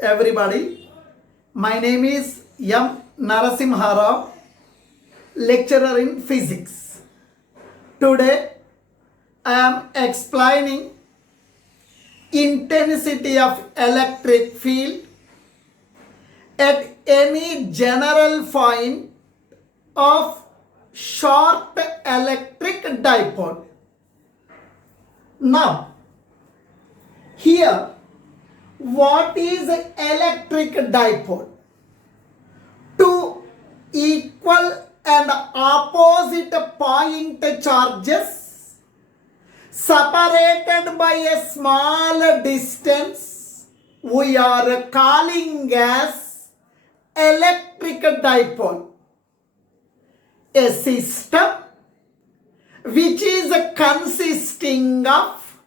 everybody. My name is Narasimharao, lecturer in physics. Today I am explaining intensity of electric field at any general point of short electric dipole. Now, here, what is electric dipole? Two equal and opposite point charges separated by a small distance we are calling as electric dipole. A system which is consisting of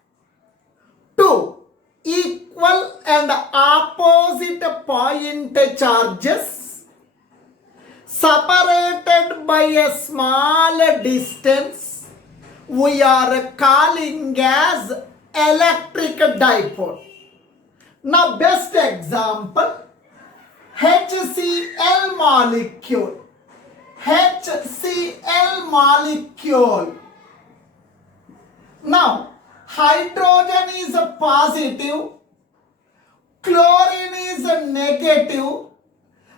two equal and opposite point charges separated by a small distance we are calling as electric dipole. Now, best example, HCl molecule. HCl molecule. Now, hydrogen is a positive, chlorine is a negative.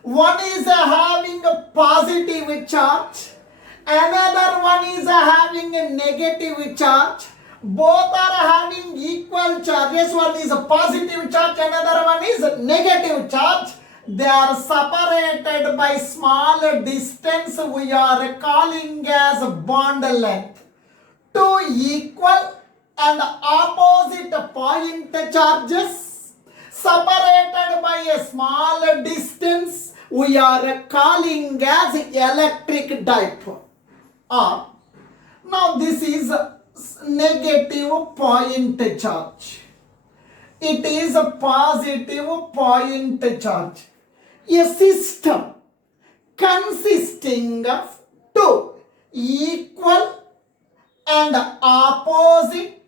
One is having a positive charge, another one is having a negative charge. Both are having equal charges. One is a positive charge, another one is a negative charge. They are separated by small distance we are calling as bond length. Two equal and opposite point charges separated by a small distance we are calling as electric dipole. Now this is negative point charge. It is a positive point charge. A system consisting of two equal and opposite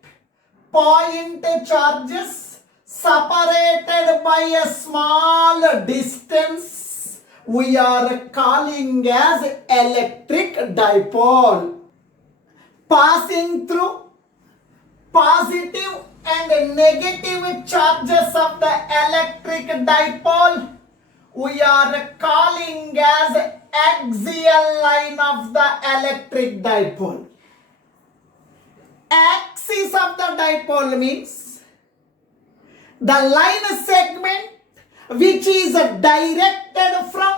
point charges separated by a small distance we are calling as electric dipole. Passing through positive and negative charges of the electric dipole we are calling as axial line of the electric dipole. Axis of the dipole means the line segment which is directed from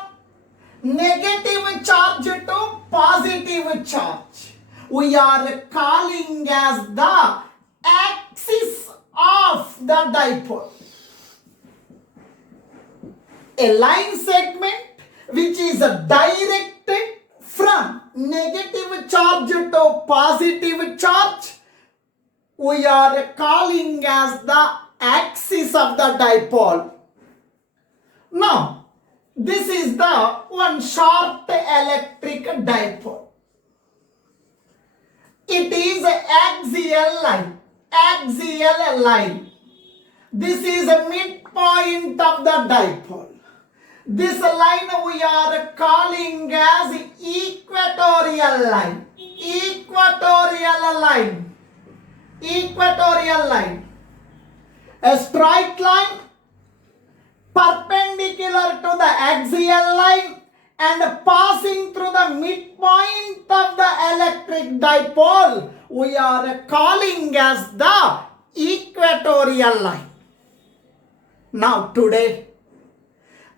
negative charge to positive charge. We are calling as the axis of the dipole. A line segment which is directed from negative charge to positive charge we are calling as the axis of the dipole. Now, this is the one short electric dipole. It is axial line. Axial line. This is a midpoint of the dipole. This line we are calling as equatorial line. Equatorial line. Equatorial line. A straight line perpendicular to the axial line and passing through the midpoint of the electric dipole we are calling as the equatorial line. Now today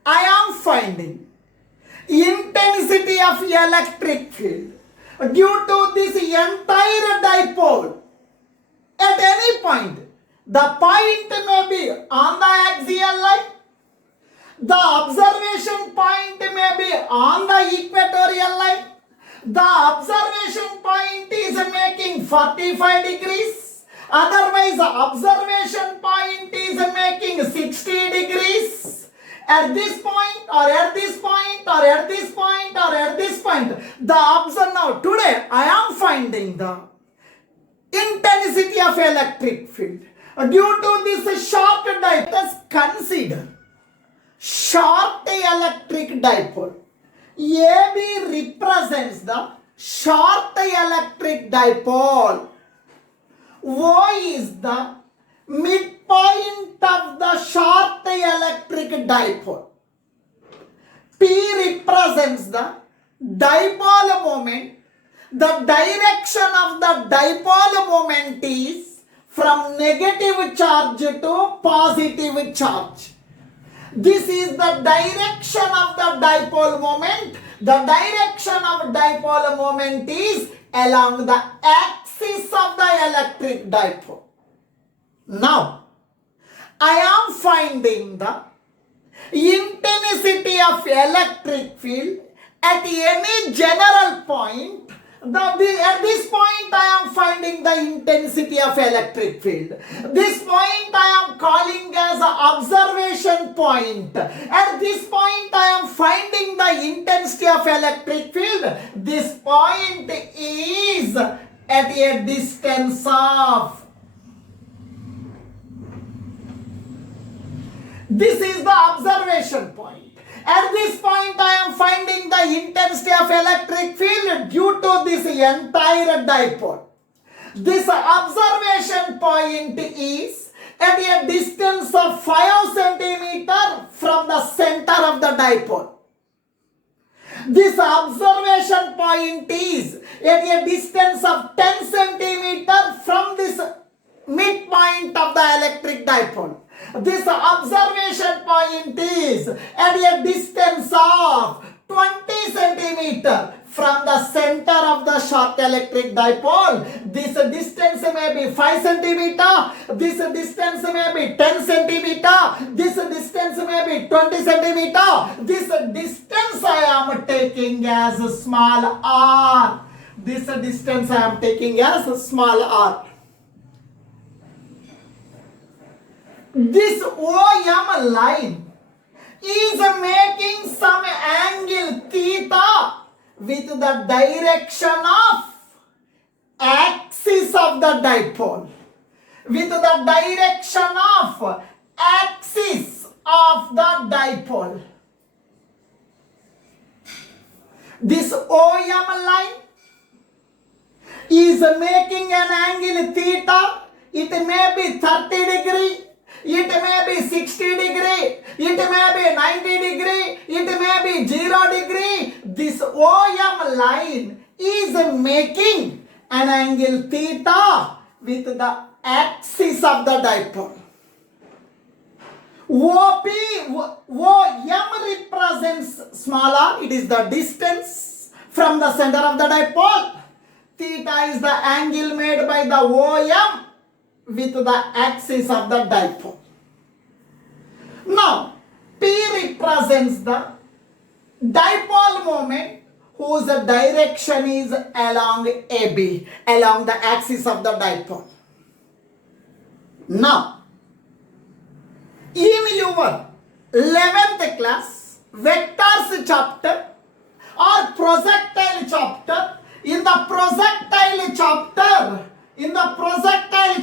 I am finding intensity of electric field due to this entire dipole at any point. The point may be on the axial line, the observation point may be on the equatorial line, the observation point is making 45 degrees, otherwise the observation point is making 60 degrees. At this point or at this point or at this point or at this point, now today I am finding the intensity of electric field due to this short dipole. Consider short electric dipole. AB represents the short electric dipole. O is the midpoint of the short electric dipole. P represents the dipole moment. The direction of the dipole moment is from negative charge to positive charge. This is the direction of the dipole moment. The direction of dipole moment is along the axis of the electric dipole. Now, I am finding the intensity of electric field at any general point. At this point I am finding the intensity of electric field. This point I am calling as observation point. At this point I am finding the intensity of electric field. This point is at a distance of. This is the observation point. At this point I am finding the intensity of electric field due to this entire dipole. This observation point is at a distance of 5 centimeter from the center of the dipole. This observation point is at a distance of 10 centimeter from this midpoint of the electric dipole. This observation point is at a distance of 20 centimeter from the center of the short electric dipole. This distance may be 5 centimeter, this distance may be 10 centimeter, this distance may be 20 centimeter. This distance I am taking as small r. This distance I am taking as small r. This OM line is making some angle theta with the direction of axis of the dipole. With the direction of axis of the dipole. This OM line is making an angle theta. It may be 30 degree. It may be 60 degree, it may be 90 degree, it may be 0 degree. This OM line is making an angle theta with the axis of the dipole. OM represents small r, it is the distance from the center of the dipole. Theta is the angle made by the OM with the axis of the dipole. Now, P represents the dipole moment whose direction is along AB, along the axis of the dipole. Now, in your 11th class vectors chapter or projectile chapter, in the projectile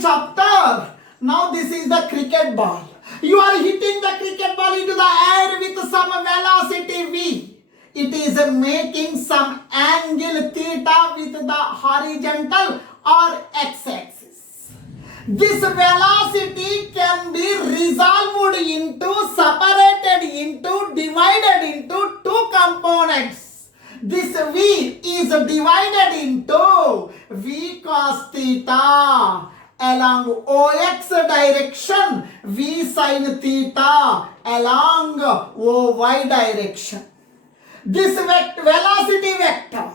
chapter, now this is the cricket ball. You are hitting the cricket ball into the air with some velocity v. It is making some angle theta with the horizontal or x-axis. This velocity can be resolved into, separated into, divided into two components. This v is divided into v cos theta along OX direction, v sin theta along OY direction. This velocity vector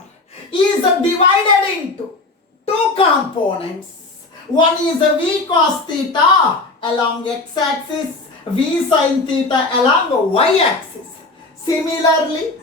is divided into two components. One is v cos theta along x-axis, v sin theta along y-axis. Similarly,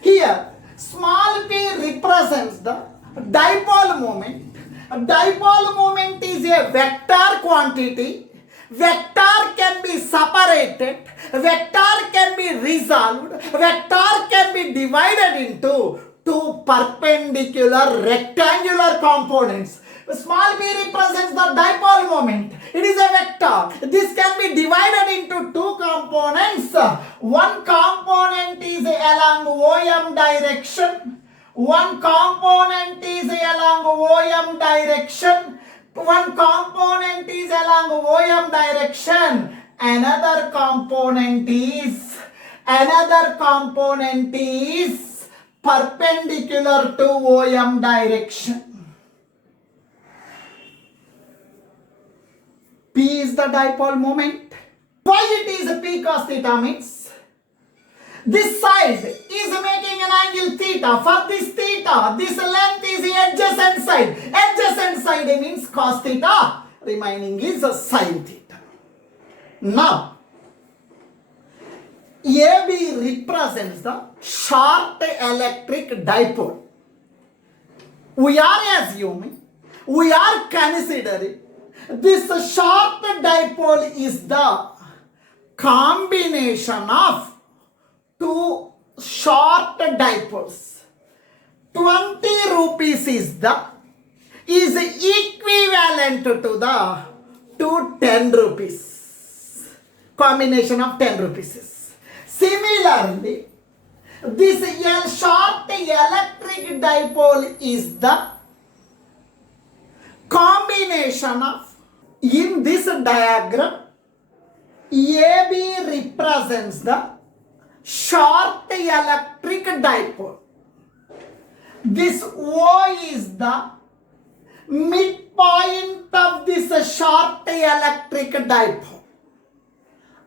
here small p represents the dipole moment. Dipole moment is a vector quantity. Vector can be separated, vector can be resolved, vector can be divided into two perpendicular rectangular components. Small p represents the dipole moment. It is a vector. This can be divided into two components. One component is along OM direction. One component is along OM direction. One component is along OM direction. Another component is perpendicular to OM direction. P is the dipole moment. Why it is P cos theta means this side is making an angle theta. For this theta, this length is the adjacent side. Adjacent side means cos theta. Remaining is sin theta. Now, AB represents the short electric dipole. We are considering this short dipole is the combination of two short dipoles. 20 rupees is equivalent to 10 rupees. Combination of 10 rupees. Similarly, this short electric dipole is the combination of, in this diagram, AB represents the short electric dipole. This O is the midpoint of this short electric dipole.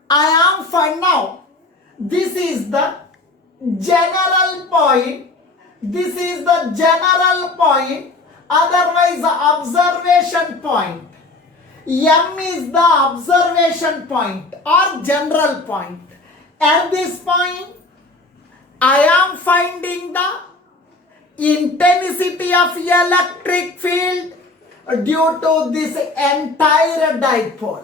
I am for now. This is the general point. This is the general point, otherwise the observation point. M is the observation point or general point. At this point, I am finding the intensity of electric field due to this entire dipole.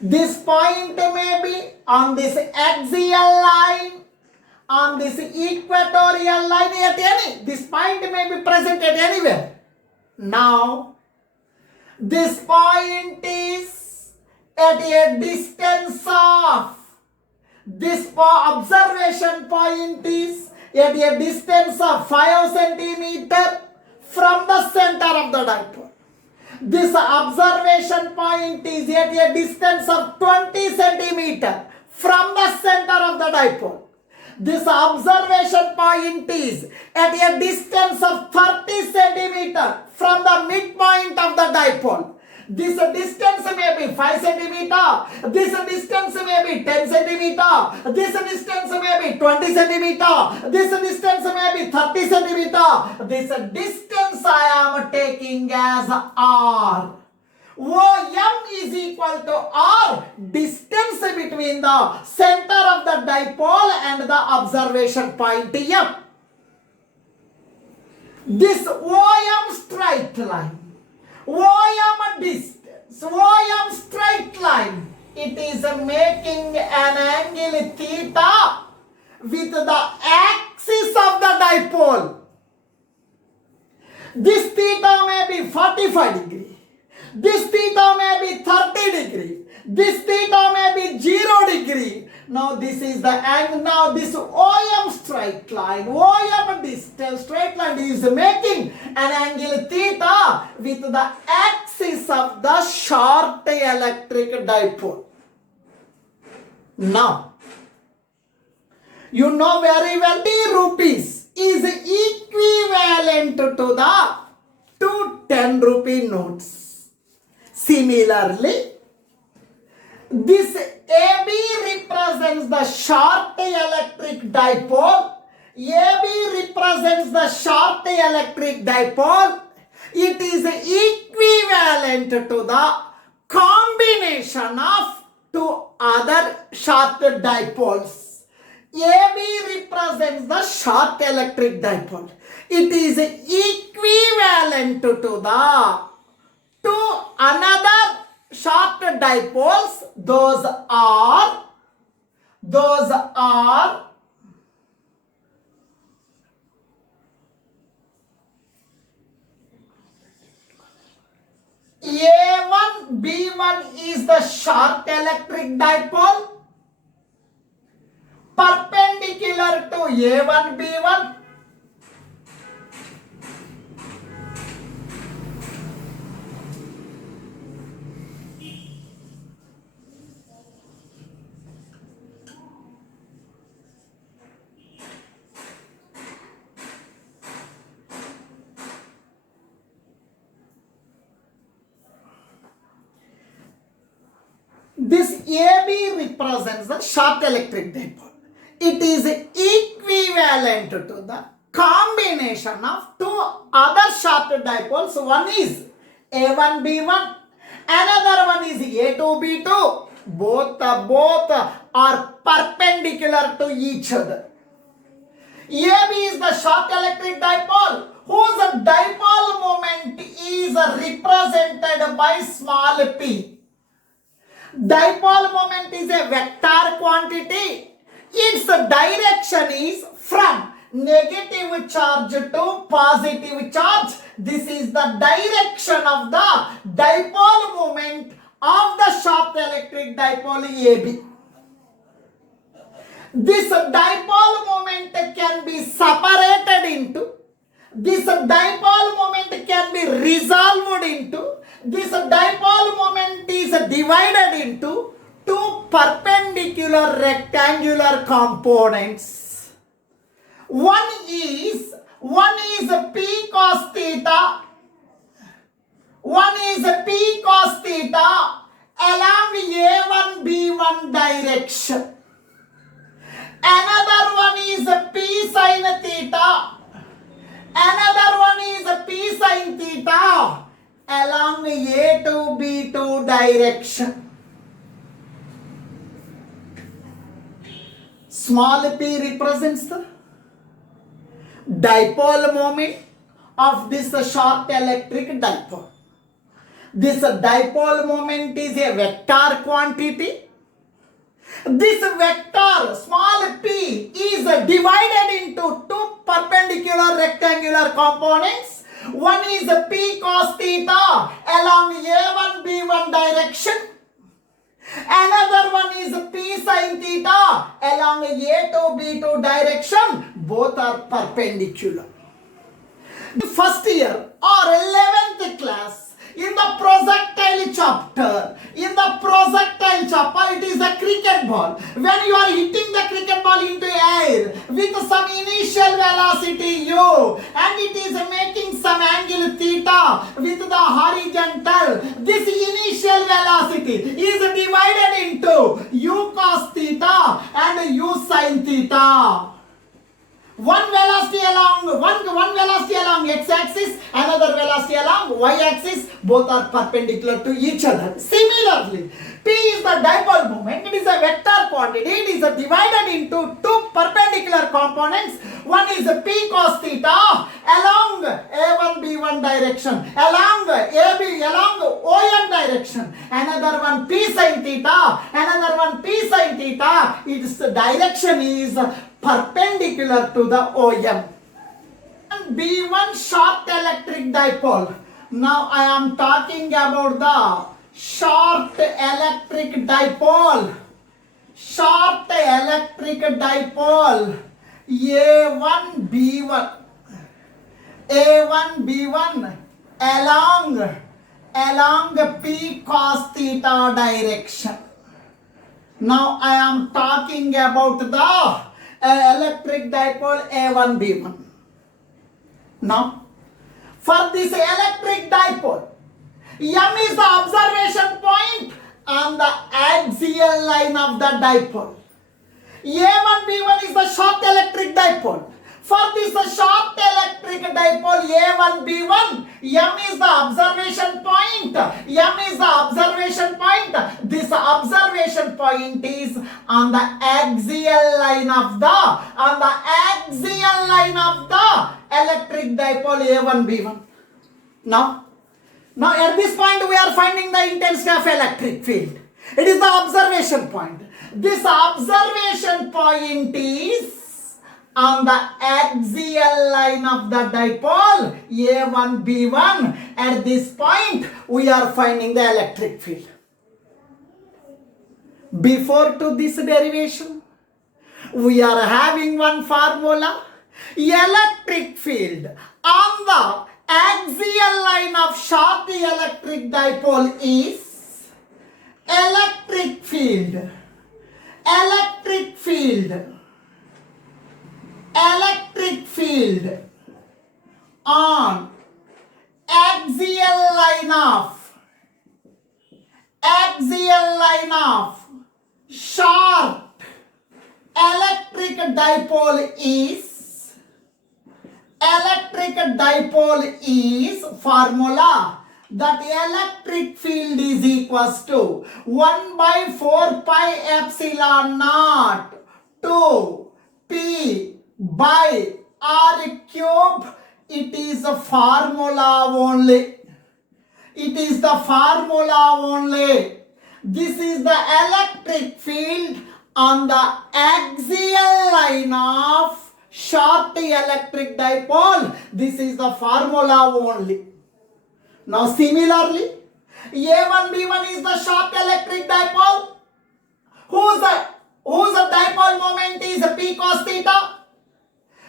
This point may be on this axial line, on this equatorial line, at any. This point may be present at anywhere. Now, this point is at a distance of, this observation point is at a distance of 5 centimeter from the center of the dipole. This observation point is at a distance of 20 centimeter from the center of the dipole. This observation point is at a distance of 30 centimeter from the midpoint of the dipole. This distance may be 5 centimeter. This distance may be 10 centimeter. This distance may be 20 centimeter. This distance may be 30 centimeter. This distance I am taking as R. OM is equal to R, distance between the center of the dipole and the observation point M. This OM straight line, OM distance, OM straight line, it is making an angle theta with the axis of the dipole. This theta may be 45 degree. This theta may be 30 degree. This theta may be 0 degree. Now this is the angle. Now this OM straight line, OM distance straight line is making an angle theta with the axis of the short electric dipole. Now, you know very well 30 rupees is equivalent to 10 rupee notes. Similarly, this AB represents the short electric dipole. AB represents the short electric dipole. It is equivalent to the combination of two other short dipoles. AB represents the short electric dipole. It is equivalent to the two another short dipoles. Those are A1, B1 is the short electric dipole. perpendicular to A1, B1. This AB represents the short electric dipole. It is equivalent to the combination of two other short dipoles. One is A1, B1, another one is A2, B2. Both are perpendicular to each other. AB is the short electric dipole whose dipole moment is represented by small p. Dipole moment is a vector quantity. Its direction is from negative charge to positive charge. This is the direction of the dipole moment of the short electric dipole AB. This dipole moment can be separated into, this dipole moment can be resolved into, this dipole moment is divided into two perpendicular rectangular components. One is P cos theta. One is P cos theta along A1 B1 direction. Another one is P sin theta. Another one is P sin theta along A2 B2 direction. Small p represents the dipole moment of this short electric dipole. This dipole moment is a vector quantity. This vector small p is divided into two perpendicular rectangular components. One is P cos theta along A1 B1 direction. Another one is P sin theta along A2 B2 direction. Both are perpendicular. First year or 11th class, in the projectile chapter, it is a cricket ball. When you are hitting the cricket ball into air with some initial velocity u, and it is making some angle theta with the horizontal, this initial velocity is divided into u cos theta and u sin theta. One velocity along x-axis, another velocity along y-axis, both are perpendicular to each other. Similarly, P is the dipole moment. It is a vector quantity. It is divided into two perpendicular components. One is P cos theta along A1 B1 direction, along OM direction. Another one P sin theta, another one P sin theta. Its direction is perpendicular to the OM. B1 short electric dipole. Now I am talking about the short electric dipole. Short electric dipole A1 B1. A1 B1 along P cos theta direction. Now I am talking about the electric dipole A1 B1. Now, for this electric dipole, M is the observation point on the axial line of the dipole. A1 B1 is the short electric dipole. For this short electric dipole A1 B1, M is the observation point. M is the observation point. This observation point is on the axial line of the electric dipole A1 B1. Now at this point we are finding the intensity of electric field. It is the observation point. This observation point is on the axial line of the dipole A1 B1. At this point we are finding the electric field. Before to this derivation, We are having one formula. Electric field on the axial line of short electric dipole is electric field on axial line of short electric dipole is formula that electric field is equals to 1 by 4 pi epsilon naught 2 p by r cube. It is a formula only. This is the electric field on the axial line of short electric dipole. This is the formula only. Now similarly, A1, B1 is the short electric dipole. Whose dipole moment is P cos theta?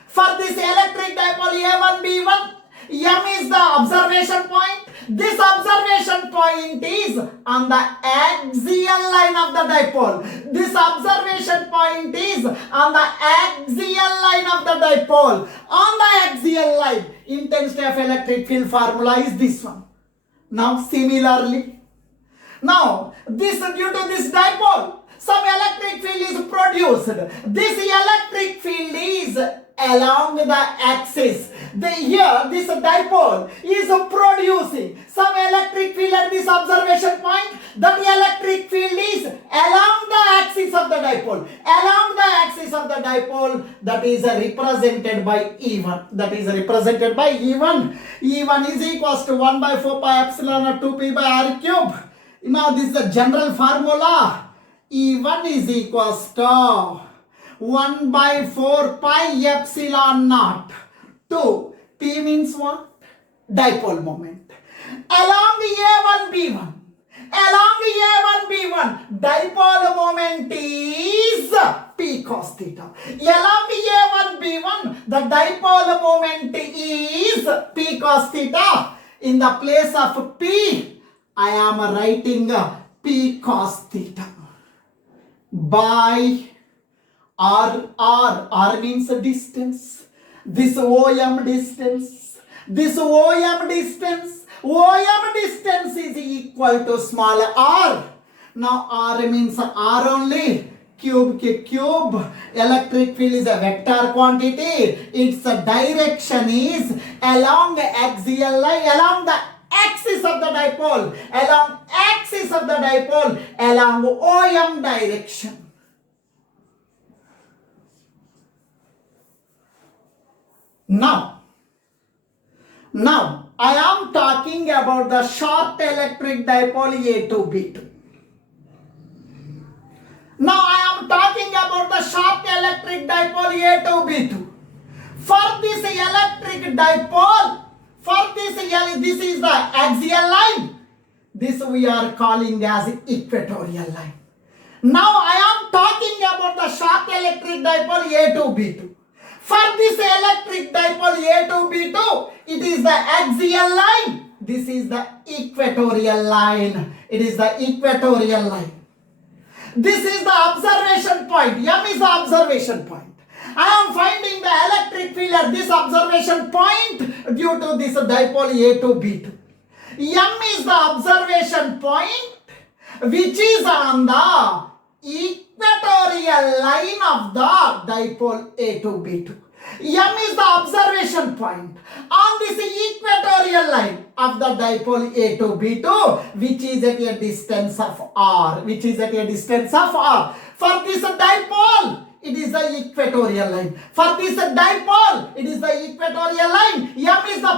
For this electric dipole A1, B1, M is the observation point. This observation point is on the axial line of the dipole. This observation point is on the axial line of the dipole. On the axial line, intensity of electric field formula is this one. Now similarly, this due to this dipole, some electric field is produced. This electric field is along the axis. Here, this dipole is producing some electric field at this observation point. That electric field is along the axis of the dipole. That is represented by E1. E1 is equals to 1 by 4 pi epsilon or 2 pi by r cube. Now, this is the general formula. E1 is equals to 1 by 4 pi epsilon naught 2. P means what? Dipole moment. Along A1, B1, dipole moment is P cos theta. Along A1, B1, the dipole moment is P cos theta. In the place of P, I am writing P cos theta by R means distance. This OM distance is equal to small r. Now R means R only. Cube. Electric field is a vector quantity. Its direction is along the axial line, along the axis of the dipole, along OM direction. Now, I am talking about the short electric dipole A2, B2. For this electric dipole, this is the axial line. This we are calling as equatorial line. Now I am talking about the short electric dipole A2, B2. For this electric dipole A2, B2, it is the axial line. This is the equatorial line. This is the observation point. M is the observation point. I am finding the electric field at this observation point due to this dipole A2, B2. M is the observation point which is on the equatorial line of the dipole A2, B2. M is the observation point on this equatorial line of the dipole A2, B2, which is at a distance of R. For this dipole, it is the equatorial line. M is the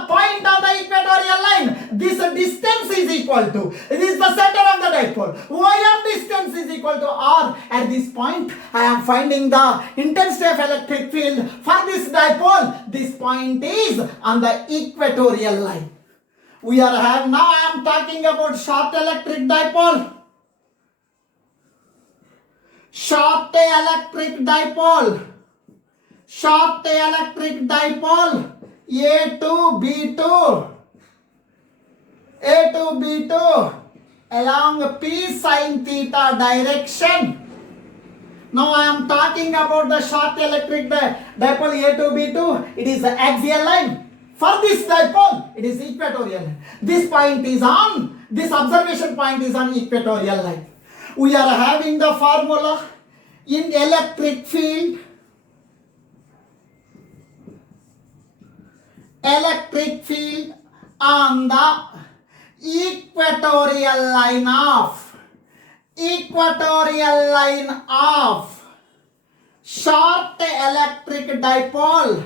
point on the equatorial line. This distance is equal to, it is the center of the dipole. OM distance is equal to R. At this point, I am finding the intensity of electric field for this dipole. This point is on the equatorial line. Now I am talking about short electric dipole. Short electric dipole, short electric dipole, A to B2, A to B2 along P sin theta direction. Now I am talking about the short electric dipole A to B2. It is the axial line. For this dipole, it is equatorial. This point is on, this observation point is on equatorial line. We are having the formula in electric field. Electric field on the equatorial line of short electric dipole.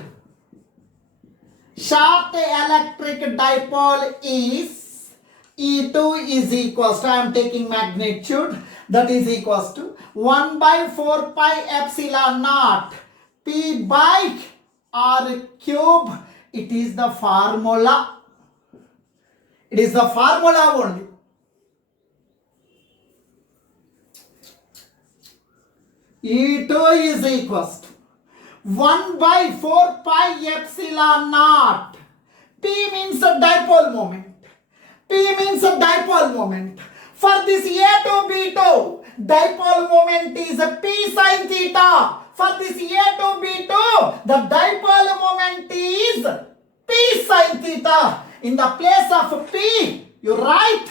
Short electric dipole is E2 is equals to, I am taking magnitude, that is equals to 1 by 4 pi epsilon naught P by R cube. It is the formula. It is the formula only. E2 is equals to 1 by 4 pi epsilon naught. P means a dipole moment. P means a dipole moment. For this A to B2, dipole moment is P sin theta. For this A to B2, the dipole moment is P sin theta. In the place of P, you write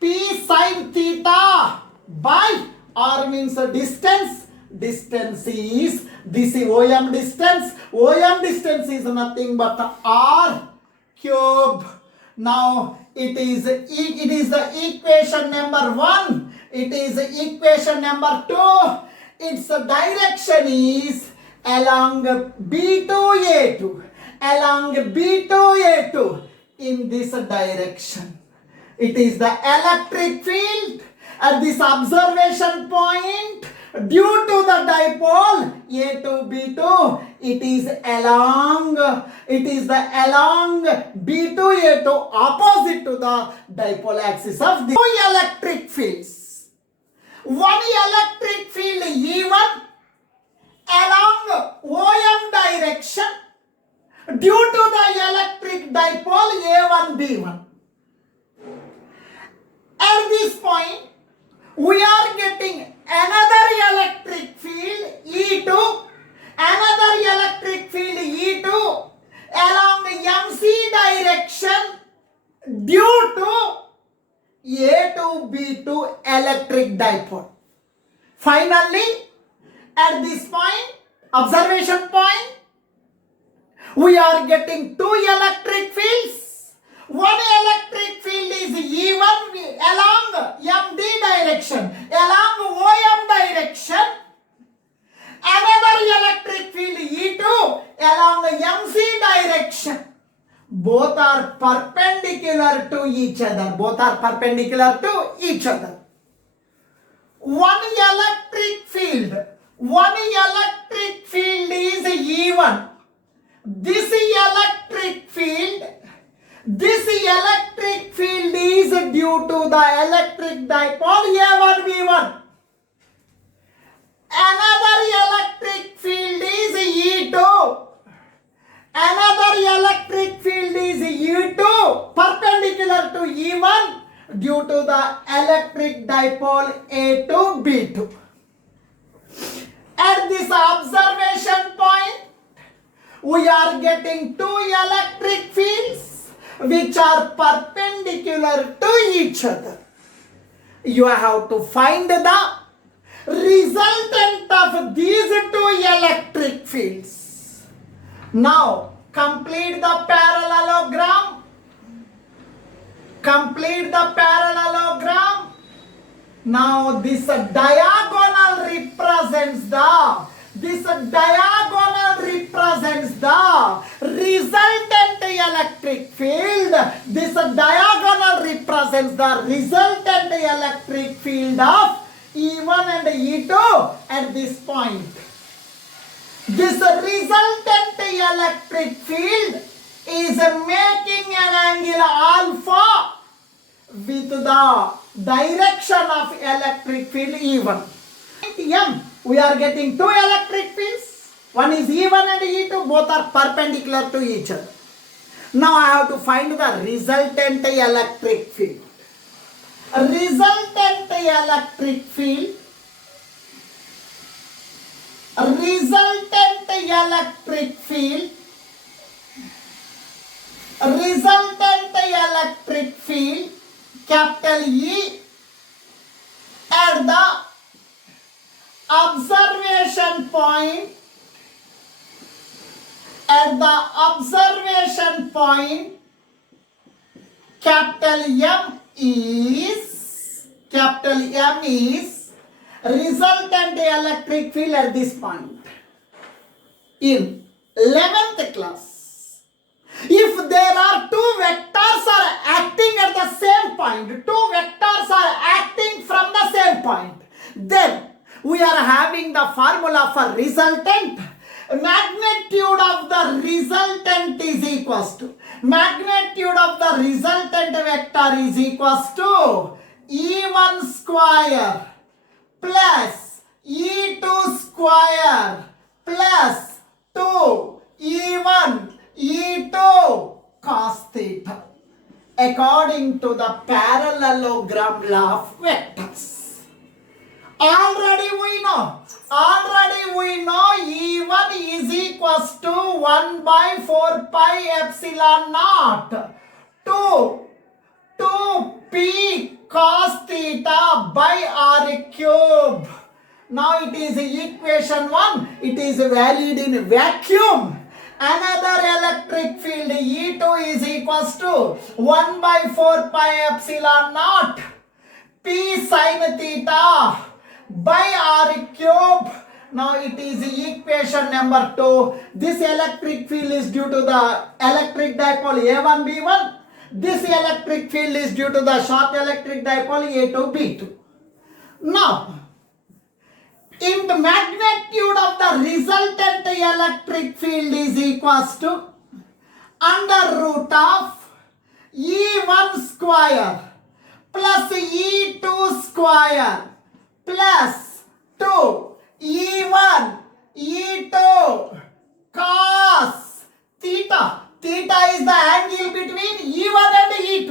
P sin theta by R means a distance. Distance is, this is OM distance. OM distance is nothing but R cube. Now it is the equation number 1. It is equation number 2. Its direction is along B2A2. Along B2A2 in this direction. It is the electric field at this observation point. Due to the dipole A to B2, it is the along B2A2 opposite to the dipole axis of the two electric fields. One electric field E1 along OM direction due to the electric dipole A1B1. At this point, we are getting another electric field E2, another electric field E2 along the MC direction due to A to B2 electric dipole. Finally, at this point, observation point, we are getting two electric fields. One electric field is E1 along MD direction, along OM direction. Another electric field E2 along MC direction. Both are perpendicular to each other. Both are perpendicular to each other. One electric field is E1. This electric field is due to the electric dipole A1B1. Another electric field is E2. Another electric field is E2 perpendicular to E1 due to the electric dipole A to B2. At this observation point, we are getting two electric fields which are perpendicular to each other. You have to find the resultant of these two electric fields. Now, complete the parallelogram. Complete the parallelogram. Now, this diagonal represents the resultant electric field. This diagonal represents the resultant electric field of E1 and E2 at this point. This resultant electric field is making an angle alpha with the direction of electric field E1. M, we are getting two electric fields. One is E1 and E2, both are perpendicular to each other. Now I have to find the resultant electric field. Resultant electric field. Resultant electric field. Resultant electric field, capital E, at the observation point, capital M is resultant electric field at this point. In 11th class, if there are two vectors are acting at the same point, two vectors are acting from the same point, then we are having the formula for resultant. Magnitude of the resultant is equals to, magnitude of the resultant vector is equals to E1 square plus E2 square plus 2 E1 E2 cos theta, according to the parallelogram law of vectors. Already we know E1 is equals to 1 by 4 pi epsilon naught 2p cos theta by r cube. Now it is equation 1. It is valid in vacuum. Another electric field E2 is equals to 1 by 4 pi epsilon naught p sin theta by r cube. Now it is equation number 2. This electric field is due to the electric dipole A1 B1. This electric field is due to the short electric dipole A2 B2. Now, in the magnitude of the resultant electric field is equals to under root of E1 square plus E2 square plus 2 E1 E2 cos theta. Theta is the angle between E1 and E2.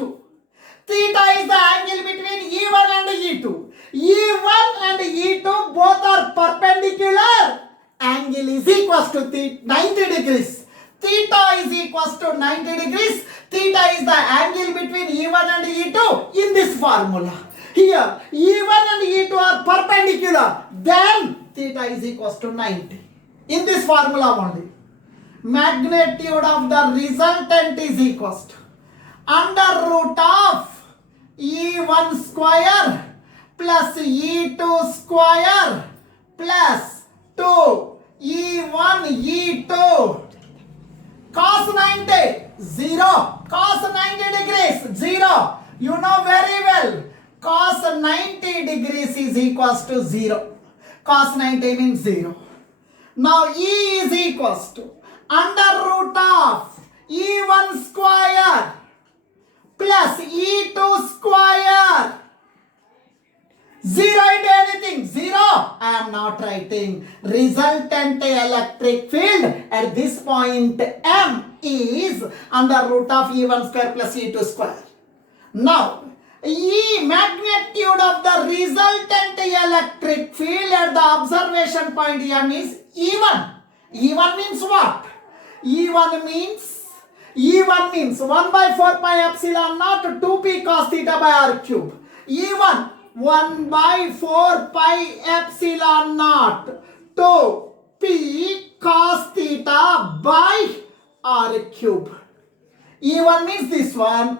Theta is the angle between E1 and E2. E1 and E2 both are perpendicular. Angle is equals to 90 degrees. Theta is equals to 90 degrees. Theta is the angle between E1 and E2 in this formula. Here, E1 and E2 are perpendicular. Then theta is equals to 90. In this formula only. Magnitude of the resultant is equals to under root of E1 square plus E2 square plus 2 E1 E2 cos 90 0, cos 90 degrees 0. You know very well cos 90 degrees is equals to 0. Cos 90 means 0. Now E is equals to under root of E1 square plus E2 square. 0 into anything, 0. I am not writing. Resultant electric field at this point M is under root of E1 square plus E2 square. Now, E magnitude of the resultant electric field at the observation point M is E1. E1 means what? E1 means 1 by 4 pi epsilon naught 2p cos theta by r cube. E1 1 by 4 pi epsilon naught 2p cos theta by r cube. E1 means this one.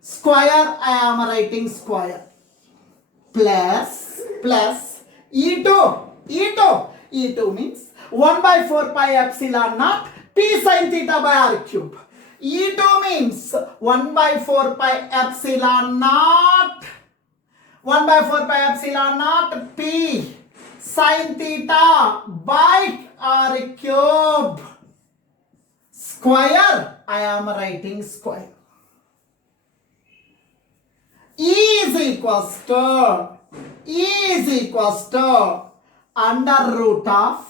Square, I am writing square. Plus E2 means 1 by 4 pi epsilon naught p sin theta by r cube. E2 means 1 by 4 pi epsilon naught 1 by 4 pi epsilon naught p sin theta by r cube. Square, I am writing square. E is equals to E is equals to under root of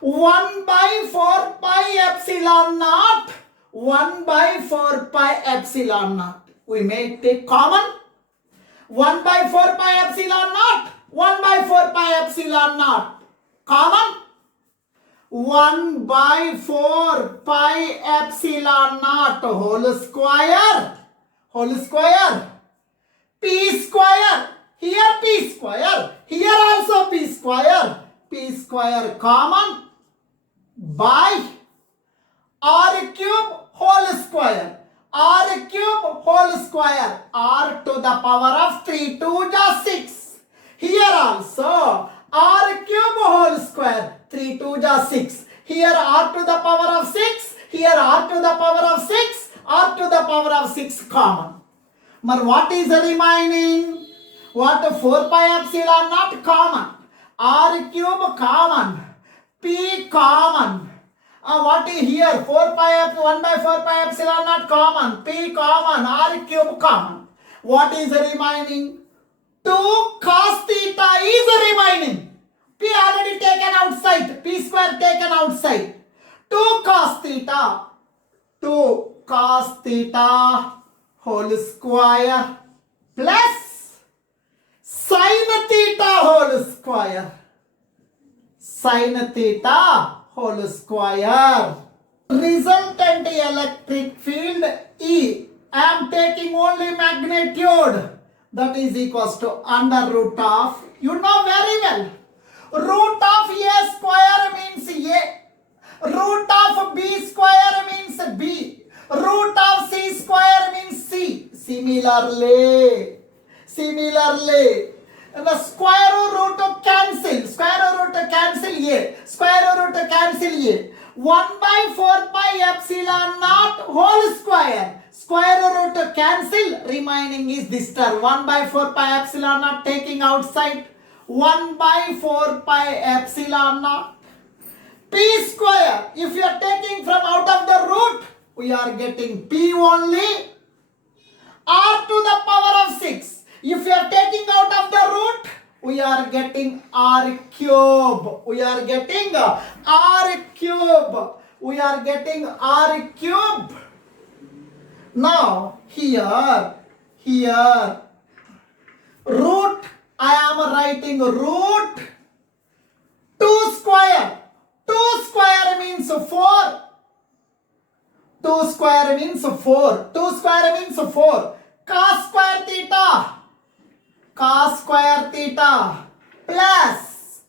1 by 4 pi epsilon naught. 1 by 4 pi epsilon naught. We may take common. 1 by 4 pi epsilon naught. 1 by 4 pi epsilon naught. Common. 1 by 4 pi epsilon naught whole square. Whole square. P square. Here P square. Here also P square. P square common by R cube whole square. R cube whole square. R to the power of 3 2 just 6. Here also R cube whole square. 3 2 just 6. Here R to the power of 6. Here R to the power of 6. R to the power of 6 common. But what is remaining? What 4 pi epsilon naught common. R cube common. P common. What is here? 4 pi 1 by 4 pi epsilon naught common. P common. R cube common. What is remaining? 2 cos theta is remaining. P already taken outside. P square taken outside. 2 cos theta. 2 cos theta whole square plus sin theta whole square. Sin theta whole square. Resultant electric field E. I am taking only magnitude. That is equals to under root of, you know very well, root of A square means A. Root of B square means B. Root of C square means C. Similarly, the square root cancel. Square root cancel A. Square root cancel A. 1 by 4 pi epsilon naught whole square. Square root cancel. Remaining is this term. 1 by 4 pi epsilon naught taking outside. 1 by 4 pi epsilon naught. P square. If you are taking from out of the root, we are getting P only. R to the power of 6. If you are taking out of the root, we are getting R cube. We are getting R cube. We are getting R cube. Now, here, root, I am writing root 2 square. 2 square means 4. 2 square means 4. 2 square means 4. Cos square theta. Cos square theta plus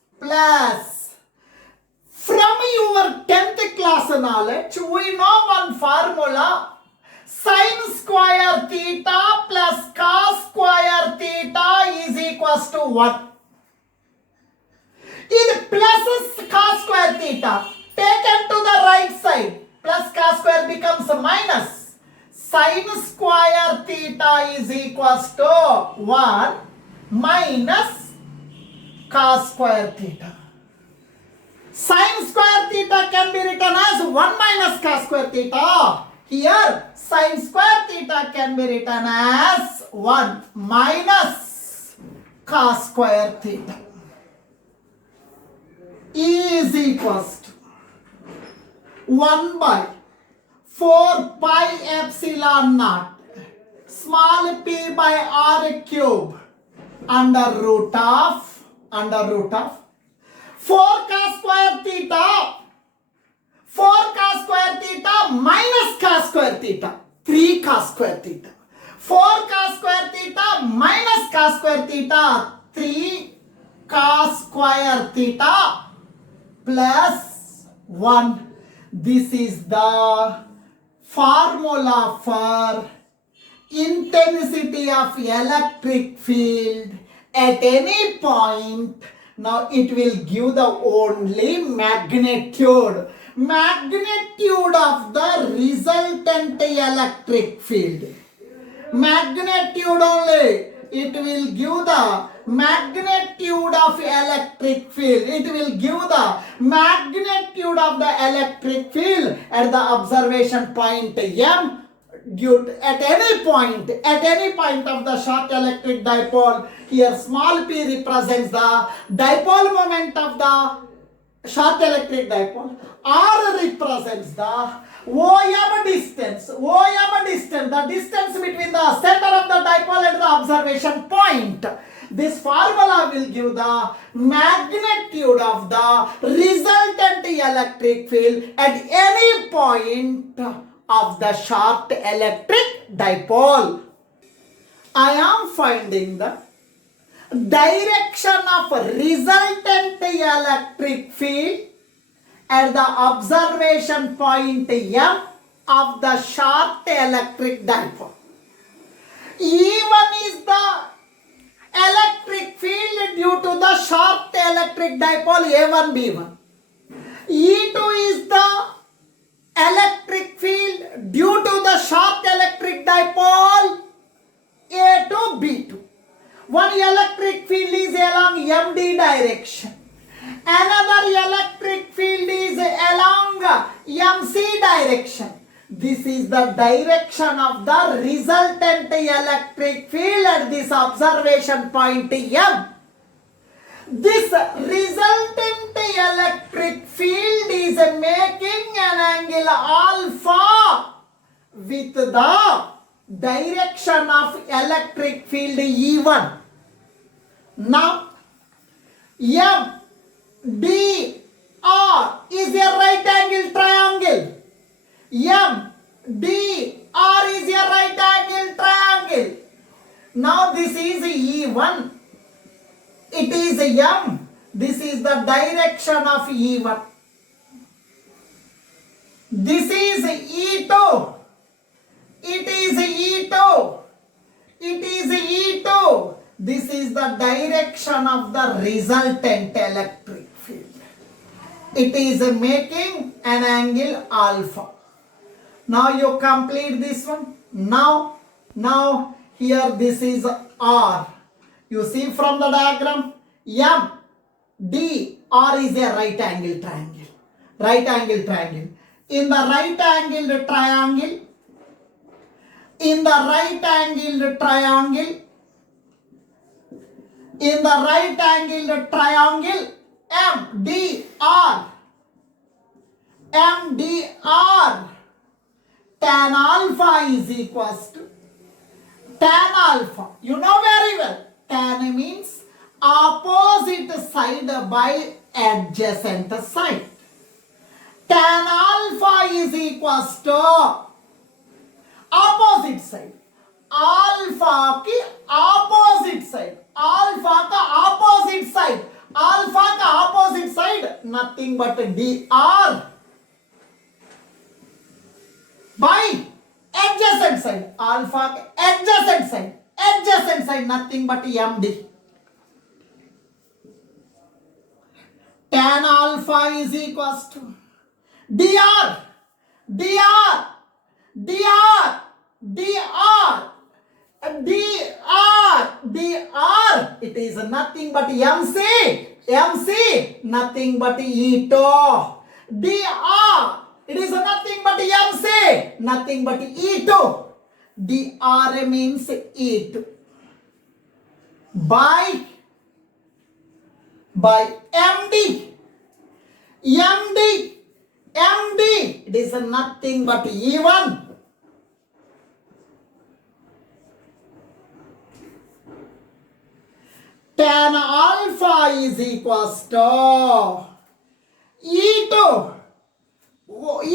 from your 10th class knowledge, we know one formula. Sin square theta plus cos square theta is equals to 1. It plus cos square theta taken to the right side. Plus cos square becomes minus. Sin square theta is equals to 1 minus cos square theta. Sin square theta can be written as 1 minus cos square theta. Here, sin square theta can be written as 1 minus cos square theta. E is equals to 1 by 4 pi epsilon naught small p by r cube under root of 4 cos square theta. 4 cos square theta minus cos square theta. 3 cos square theta. 4 cos square theta minus cos square theta. 3 cos square theta plus 1. This is the formula for intensity of electric field at any point. Now it will give the only magnitude. Magnitude of the resultant electric field. Magnitude only. It will give the magnitude of electric field. It will give the magnitude of the electric field at the observation point M at any point of the short electric dipole, here small p represents the dipole moment of the short electric dipole, r represents the OM distance, the distance between the center of the dipole and the observation point. This formula will give the magnitude of the resultant electric field at any point of the short electric dipole. I am finding the direction of resultant electric field at the observation point M of the short electric dipole. E1 is the electric field due to the short electric dipole A1 B1. E2 is the electric field due to the short electric dipole A2 B2. One electric field is along MD direction. Another electric field is along MC direction. This is the direction of the resultant electric field at this observation point M. This resultant electric field is making an angle alpha with the direction of electric field E1. Now, M D R is a right angle triangle. M D R is a right angle triangle. Now this is E1. It is M. This is the direction of E1. This is E2. It is E2. It is E2. This is the direction of the resultant electric field. It is making an angle alpha. Now you complete this one. Now here this is R. You see from the diagram, M, D, R is a right angle triangle. Right angle triangle. In the right angled triangle, in the right angled triangle, in the right angled triangle, MDR, tan alpha is equals to tan alpha. You know very well. Tan means opposite side by adjacent side. Tan alpha is equals to opposite side. Alpha की opposite side. Alpha का opposite side. Alpha का opposite side nothing but dr by adjacent side. Alpha का adjacent side. Adjacent side nothing but MD. Tan alpha is equals to dr. It is nothing but MC nothing but E2. dr, it is nothing but MC nothing but E2. dr means E2 by MD. It is nothing but E1. Tan alpha is equals to E2. What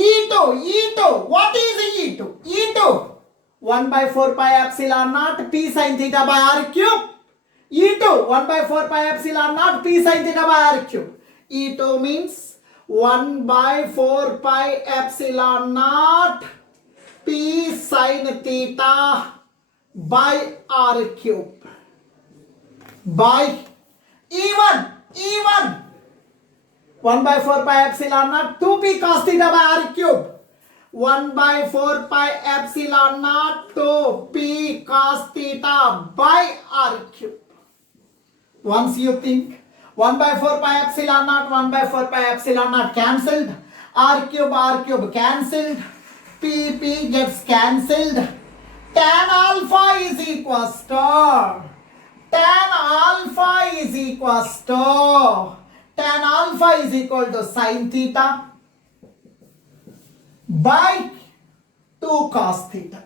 is E2? E2 1 by 4 pi epsilon naught P sin theta by R cube. E2 1 by 4 pi epsilon naught P sin theta by R cube. E2 means 1 by 4 pi epsilon naught P sin theta by R cube by E1 1 by 4 pi epsilon naught 2p cos theta by R cube. 1 by 4 pi epsilon naught 2p cos theta by R cube. Once you think 1 by 4 pi epsilon naught, 1 by 4 pi epsilon naught cancelled. R cube cancelled. P gets cancelled. Tan alpha is equals to sin theta by 2 cos theta.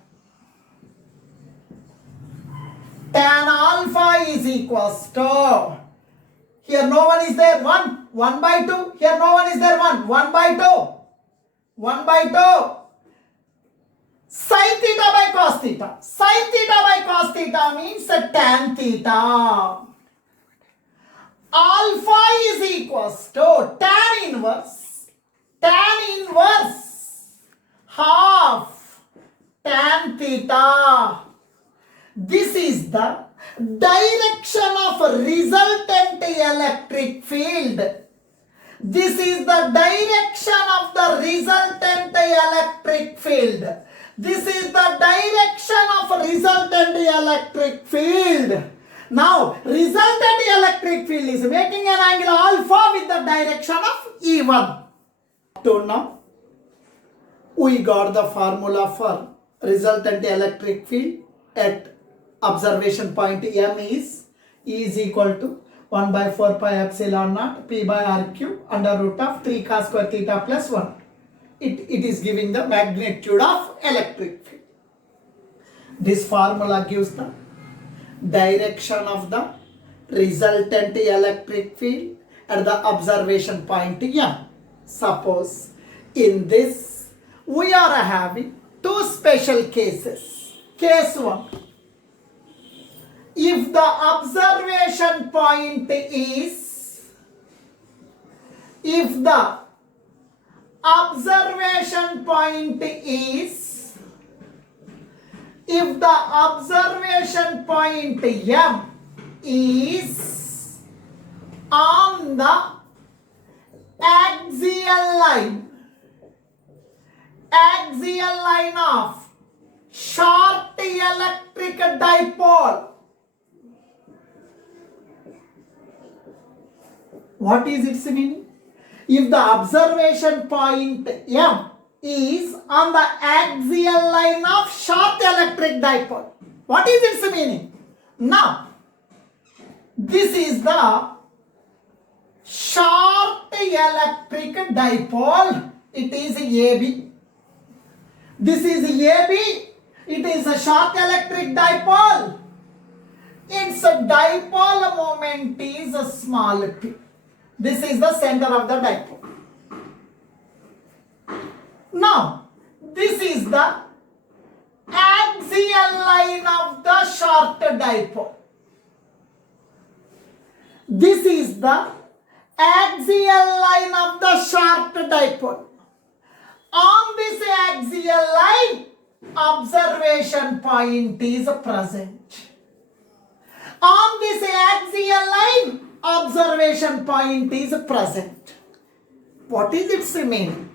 Tan alpha is equals to, here no one is there, 1 by 2. Here no one is there, 1 by 2. Sin theta by cos theta. Sin theta by cos theta means tan theta. Alpha is equals to tan inverse half tan theta. This is the direction of resultant electric field. This is the direction of the resultant electric field. This is the direction of resultant electric field. Now, resultant electric field is making an angle alpha with the direction of E1. So now, we got the formula for resultant electric field at observation point M is E is equal to 1 by 4 pi epsilon naught P by R cube under root of 3 cos square theta plus 1. It is giving the magnitude of electric field. This formula gives the direction of the resultant electric field at the observation point M. Suppose in this we are having two special cases. Case 1. If the observation point is, M is on the axial line of short electric dipole. What is its meaning? If the observation point M is on the axial line of short electric dipole. What is its meaning? Now, this is the short electric dipole. It is AB. This is AB. It is a short electric dipole. Its dipole moment is a small p. This is the center of the dipole. Now, this is the axial line of the short dipole. This is the axial line of the short dipole. On this axial line, observation point is present. On this axial line, observation point is present. What is its meaning?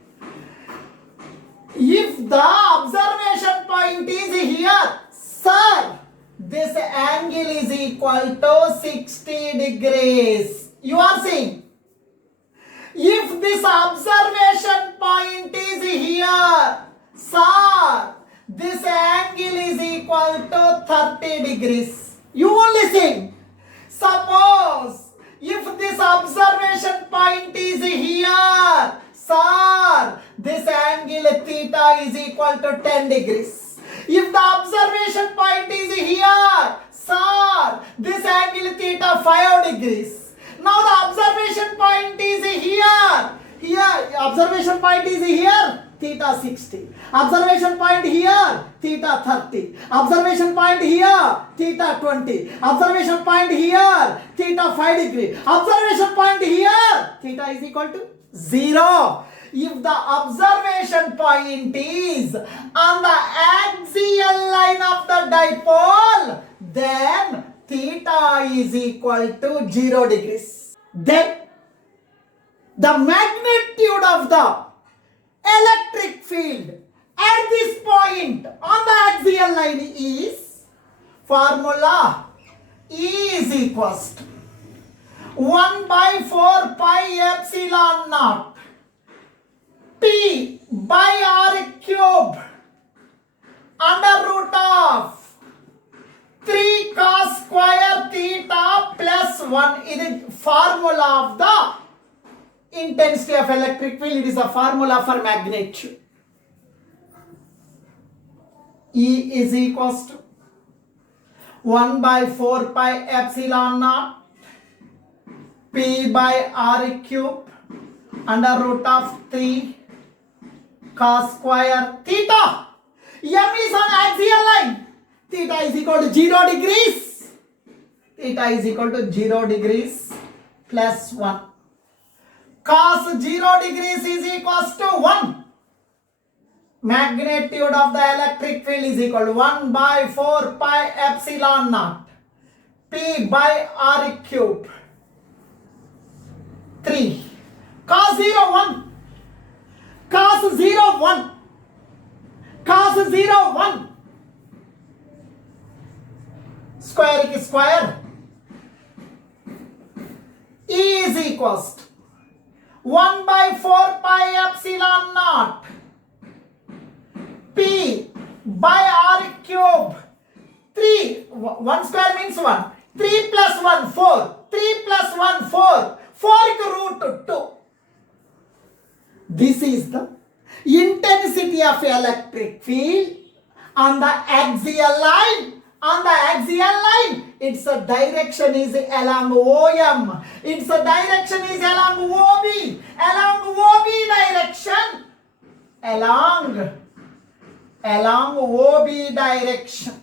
If the observation point is here, sir, this angle is equal to 60 degrees. You are seeing? If this observation point is here, sir, this angle is equal to 30 degrees. You only see. Suppose if this observation point is here, sir, this angle theta is equal to 10 degrees. If the observation point is here, sir, this angle theta 5 degrees. Now the observation point is here. Observation point is here, theta 60. Observation point here, theta 30. Observation point here, theta 20. Observation point here, theta 5 degree. Observation point here, theta is equal to 0. If the observation point is on the axial line of the dipole, then theta is equal to 0 degrees. Then the magnitude of the electric field at this point on the axial line is, formula E is equals to 1 by 4 pi epsilon naught P by R cube under root of 3 cos square theta plus 1 is the formula of the intensity of electric field. It is a formula for magnitude. E is equals to 1 by 4 pi epsilon naught P by R cube under root of 3 cos square theta. M is on axial line. Theta is equal to 0 degrees. Theta is equal to 0 degrees plus 1. Cos 0 degrees is equals to 1. Magnitude of the electric field is equal to 1 by 4 pi epsilon naught P by R cube 3 cos 0 1 cos 0 1 cos 0 1 square is square. E is equals to 1 by 4 pi epsilon naught P by R cube 3 1 square means 1 3 plus 1 4 3 plus 1 4 4 root 2. This is the intensity of electric field on the axial line. On the axial line, its direction is along OM. Its direction is along OB. Along OB direction. Along OB direction.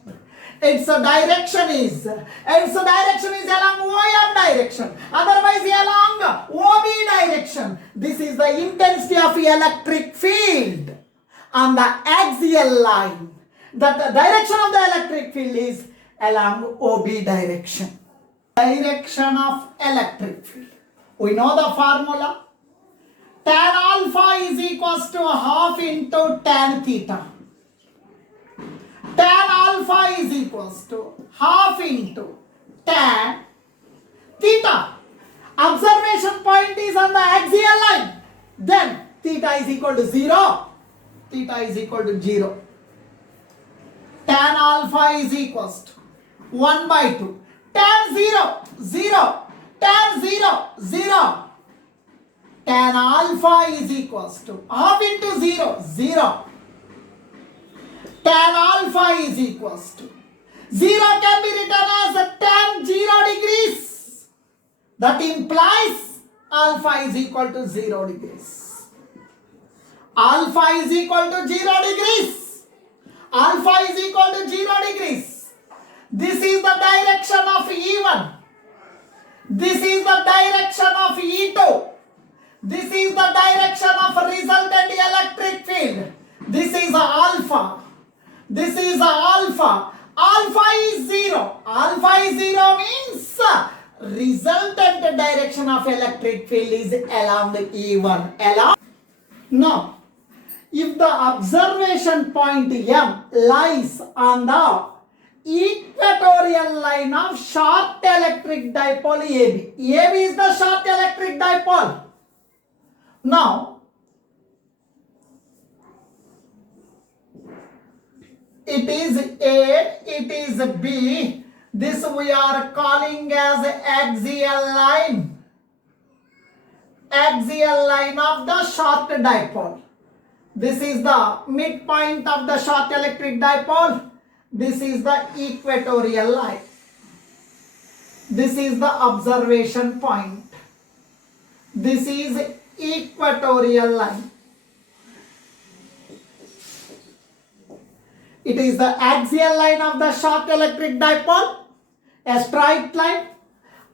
Its direction is along OM direction. Otherwise, along OB direction. This is the intensity of electric field on the axial line. That the direction of the electric field is along OB direction. Direction of electric field. We know the formula. Tan alpha is equals to half into tan theta. Tan alpha is equals to half into tan theta. Observation point is on the axial line. Then theta is equal to 0. Theta is equal to 0. Tan alpha is equals to 1 by 2. Tan 0, 0. Tan 0, 0. Tan alpha is equals to half into 0, 0. Tan alpha is equals to 0 can be written as tan 0 degrees. That implies alpha is equal to 0 degrees. Alpha is equal to 0 degrees. Alpha is equal to 0 degrees. This is the direction of E1. This is the direction of E2. This is the direction of resultant electric field. This is alpha. This is alpha. Alpha is 0. Alpha is 0 means resultant direction of electric field is along the E1. Now, if the observation point M lies on the equatorial line of short electric dipole AB. AB is the short electric dipole. Now, it is A, it is B. This we are calling as axial line. Axial line of the short dipole. This is the midpoint of the short electric dipole. This is the equatorial line. This is the observation point. This is equatorial line. It is the axial line of the short electric dipole. A straight line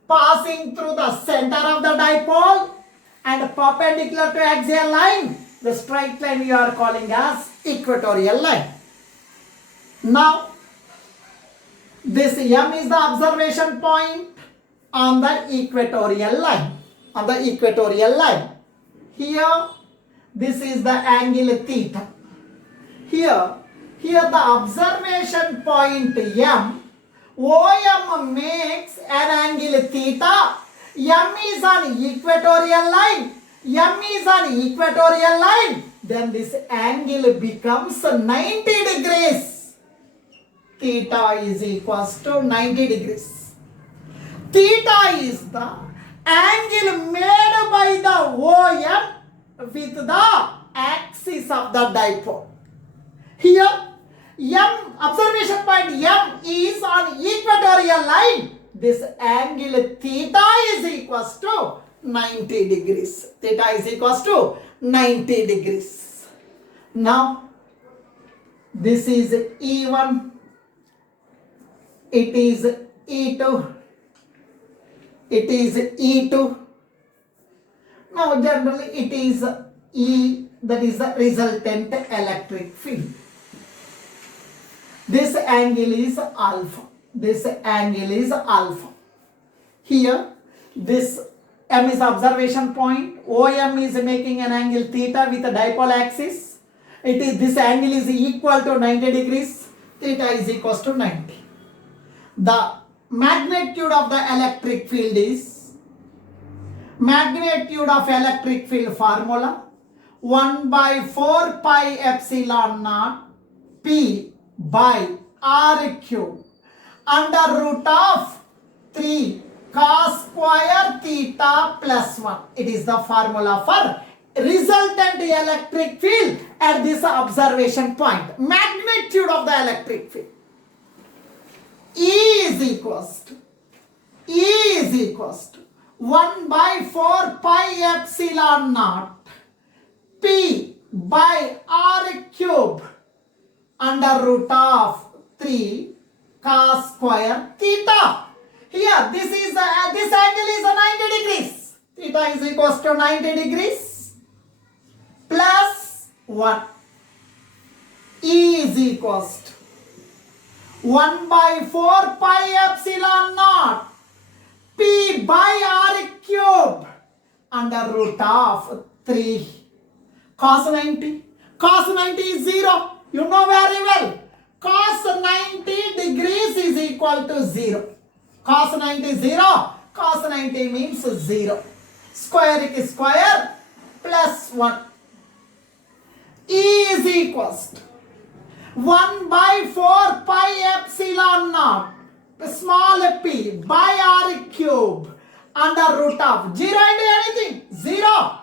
passing through the center of the dipole and perpendicular to axial line. The straight line we are calling as equatorial line. Now, this M is the observation point on the equatorial line. On the equatorial line. Here, this is the angle theta. Here the observation point M, OM makes an angle theta. M is on equatorial line. M is on equatorial line. then this angle becomes 90 degrees. Theta is equals to 90 degrees. Theta is the angle made by the OM with the axis of the dipole. Here, M, observation point M is on equatorial line. This angle theta is equals to 90 degrees. Theta is equals to 90 degrees. Now, this is E1, it is E2, it is E2. Now, generally it is E, that is the resultant electric field. This angle is alpha. This angle is alpha. Here, this M is observation point. OM is making an angle theta with a dipole axis. This angle is equal to 90 degrees. Theta is equals to 90. The magnitude of the electric field is magnitude of electric field formula 1 by 4 pi epsilon naught P by R cube under root of 3 cos square theta plus 1. It is the formula for resultant electric field at this observation point. Magnitude of the electric field. E is equals to 1 by 4 pi epsilon naught P by R cube under root of 3 cos square theta. Here, this angle is 90 degrees. Theta is equals to 90 degrees plus 1. E is equals to 1 by 4 pi epsilon naught P by R cube under root of 3 cos 90. Cos 90 is 0. You know very well. Cos 90 degrees is equal to 0. Cos 90 is 0. Cos 90 means 0. Square is square plus 1. E is equals to 1 by 4 pi epsilon naught small p by R cube under root of 0 into anything 0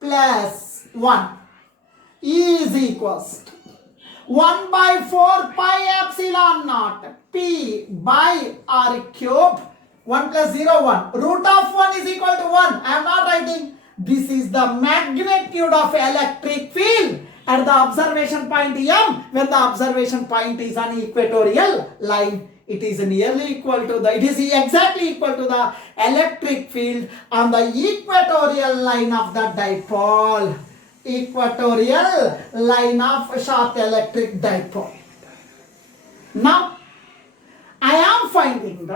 plus 1. E is equals to 1 by 4 pi epsilon naught P by R cube 1 plus 0 1. Root of 1 is equal to 1. I am not writing. This is the magnitude of electric field at the observation point M when the observation point is on equatorial line. It is nearly equal to it is exactly equal to the electric field on the equatorial line of the dipole. Equatorial line of short electric dipole. Now, I am finding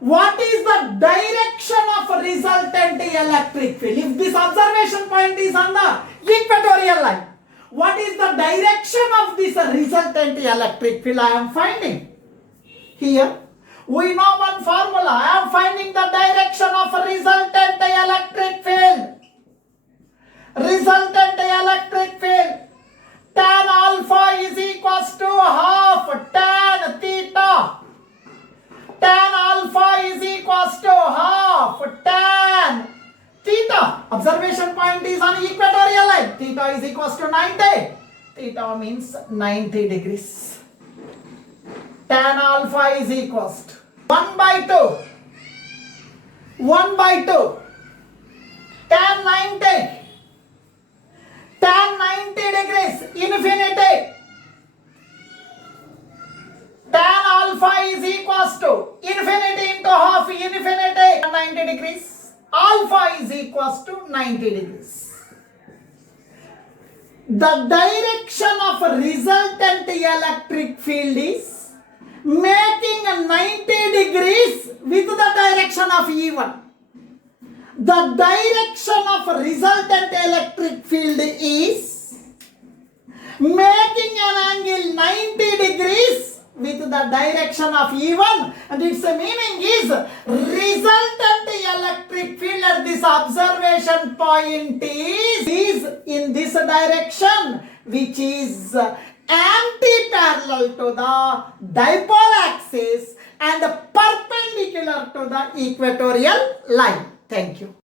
what is the direction of resultant electric field. If this observation point is on the equatorial line, what is the direction of this resultant electric field I am finding? Here, we know one formula. I am finding the direction of resultant electric field. Resultant electric field. Tan alpha is equals to half tan theta. Tan alpha is equals to half tan theta. Observation point is on equatorial line. Theta is equals to 90. Theta means 90 degrees. Tan alpha is equals to 1 by 2. 1 by 2. Tan 90. Tan 90 degrees, infinity. Tan alpha is equals to infinity into half infinity, 90 degrees. Alpha is equals to 90 degrees. The direction of resultant electric field is making a 90 degrees with the direction of E1. The direction of resultant electric field is making an angle 90 degrees with the direction of E1, and its meaning is resultant the electric field at this observation point is in this direction, which is anti-parallel to the dipole axis and perpendicular to the equatorial line. Thank you.